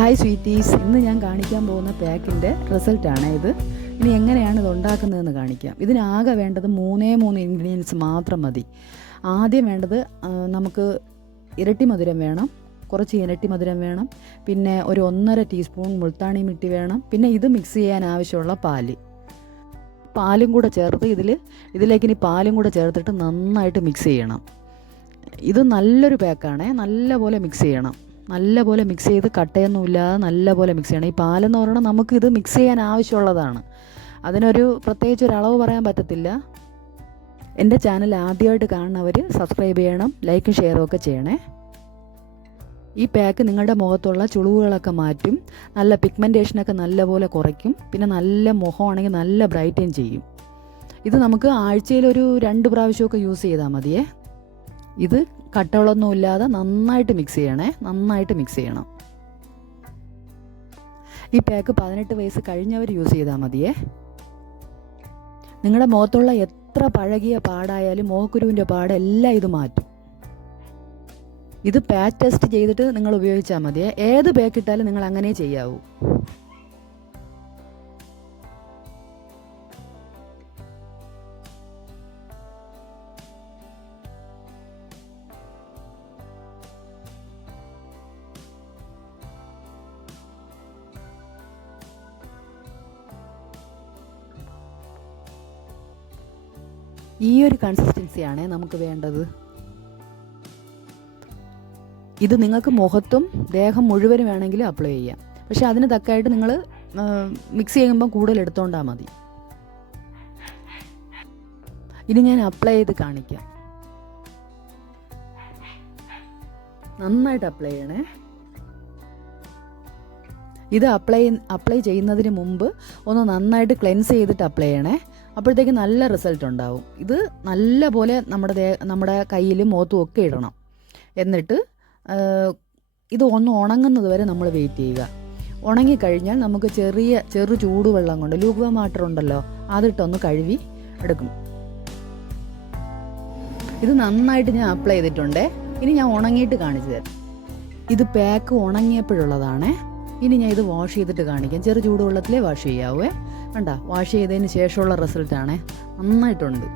Hi sweeties, ഇന്ന് ഞാൻ കാണിക്കാൻ പോകുന്ന പാക്കിൻ്റെ റിസൾട്ടാണ് ഇത്. ഇനി എങ്ങനെയാണ് ഇത് ഉണ്ടാക്കുന്നതെന്ന് കാണിക്കാം. ഇതിനാകെ വേണ്ടത് മൂന്നേ ഇൻഗ്രീഡിയൻസ് മാത്രം മതി. ആദ്യം വേണ്ടത് നമുക്ക് ഇരട്ടി മധുരം വേണം, കുറച്ച് ഇരട്ടി മധുരം വേണം, പിന്നെ ഒരു 1.5 ടീസ്പൂൺ മുൾത്താണി മിട്ടി വേണം, പിന്നെ ഇത് മിക്സ് ചെയ്യാൻ ആവശ്യമുള്ള പാലും കൂടെ ചേർത്ത് ഇതിലേക്ക് ഇനി പാലും കൂടെ ചേർത്തിട്ട് നന്നായിട്ട് മിക്സ് ചെയ്യണം. ഇത് നല്ലൊരു പാക്കാണ്, നല്ലപോലെ മിക്സ് ചെയ്യണം. നല്ലപോലെ മിക്സ് ചെയ്ത് കട്ടയൊന്നുമില്ലാതെ നല്ലപോലെ മിക്സ് ചെയ്യണം. ഈ പാലെന്ന് പറയുന്നത് നമുക്ക് ഇത് മിക്സ് ചെയ്യാൻ ആവശ്യമുള്ളതാണ്. അതിനൊരു പ്രത്യേകിച്ച് ഒരു അളവ് പറയാൻ പറ്റത്തില്ല. എൻ്റെ ചാനൽ ആദ്യമായിട്ട് കാണുന്നവർ സബ്സ്ക്രൈബ് ചെയ്യണം, ലൈക്കും ഷെയറും ഒക്കെ ചെയ്യണേ. ഈ പാക്ക് നിങ്ങളുടെ മുഖത്തുള്ള ചുളിവുകളൊക്കെ മാറ്റും, നല്ല പിഗ്മെൻറ്റേഷനൊക്കെ നല്ലപോലെ കുറയ്ക്കും, പിന്നെ നല്ല മുഖമാണെങ്കിൽ നല്ല ബ്രൈറ്റൻ ചെയ്യും. ഇത് നമുക്ക് ആഴ്ചയിൽ ഒരു 2 പ്രാവശ്യമൊക്കെ യൂസ് ചെയ്താൽ മതിയേ. ഇത് കട്ടകളൊന്നും ഇല്ലാതെ നന്നായിട്ട് മിക്സ് ചെയ്യണേ, നന്നായിട്ട് മിക്സ് ചെയ്യണം. ഈ പാക്ക് 18 വയസ്സ് കഴിഞ്ഞവർ യൂസ് ചെയ്താൽ മതിയേ. നിങ്ങളുടെ മുഖത്തുള്ള എത്ര പഴകിയ പാടായാലും മുഖക്കുരുവിൻ്റെ പാടെല്ലാം ഇത് മാറ്റും. ഇത് പാക്ക് ടെസ്റ്റ് ചെയ്തിട്ട് നിങ്ങൾ ഉപയോഗിച്ചാൽ മതിയേ. ഏത് പാക്ക് ഇട്ടാലും നിങ്ങൾ അങ്ങനെ ചെയ്യാവൂ. ഈ ഒരു കൺസിസ്റ്റൻസിയാണ് നമുക്ക് വേണ്ടത്. ഇത് നിങ്ങൾക്ക് മുഖത്തും ദേഹം മുഴുവനും വേണമെങ്കിൽ അപ്ലൈ ചെയ്യാം. പക്ഷെ അതിന് തക്കായിട്ട് നിങ്ങൾ മിക്സ് ചെയ്യുമ്പം കൂടുതൽ എടുത്തോണ്ടാൽ മതി. ഇനി ഞാൻ അപ്ലൈ ചെയ്ത് കാണിക്കാം. നന്നായിട്ട് അപ്ലൈ ചെയ്യണേ. ഇത് അപ്ലൈ ചെയ്യുന്നതിന് മുമ്പ് ഒന്ന് നന്നായിട്ട് ക്ലെൻസ് ചെയ്തിട്ട് അപ്ലൈ ചെയ്യണേ. അപ്പോഴത്തേക്ക് നല്ല റിസൾട്ട് ഉണ്ടാവും. ഇത് നല്ല പോലെ നമ്മുടെ കയ്യിലും മുഖത്തും ഒക്കെ ഇടണം. എന്നിട്ട് ഇത് ഒന്ന് ഉണങ്ങുന്നത് വരെ നമ്മൾ വെയിറ്റ് ചെയ്യുക. ഉണങ്ങിക്കഴിഞ്ഞാൽ നമുക്ക് ചെറു ചൂടുവെള്ളം കൊണ്ട് ലൂക്വാം വാട്ടർ ഉണ്ടല്ലോ, അതിട്ടൊന്ന് കഴുകി എടുക്കും. ഇത് നന്നായിട്ട് ഞാൻ അപ്ലൈ ചെയ്തിട്ടുണ്ട്. ഇനി ഞാൻ ഉണങ്ങിയിട്ട് കാണിച്ചു തരാം. ഇത് പാക്ക് ഉണങ്ങിയപ്പോഴുള്ളതാണ്. ഇനി ഞാൻ ഇത് വാഷ് ചെയ്തിട്ട് കാണിക്കാം. ചെറു ചൂടുവെള്ളത്തിലേ വാഷ് ചെയ്യാവേ. വേണ്ട, വാഷ് ചെയ്തതിന് ശേഷമുള്ള റിസൾട്ടാണ്. നന്നായിട്ടുണ്ട്.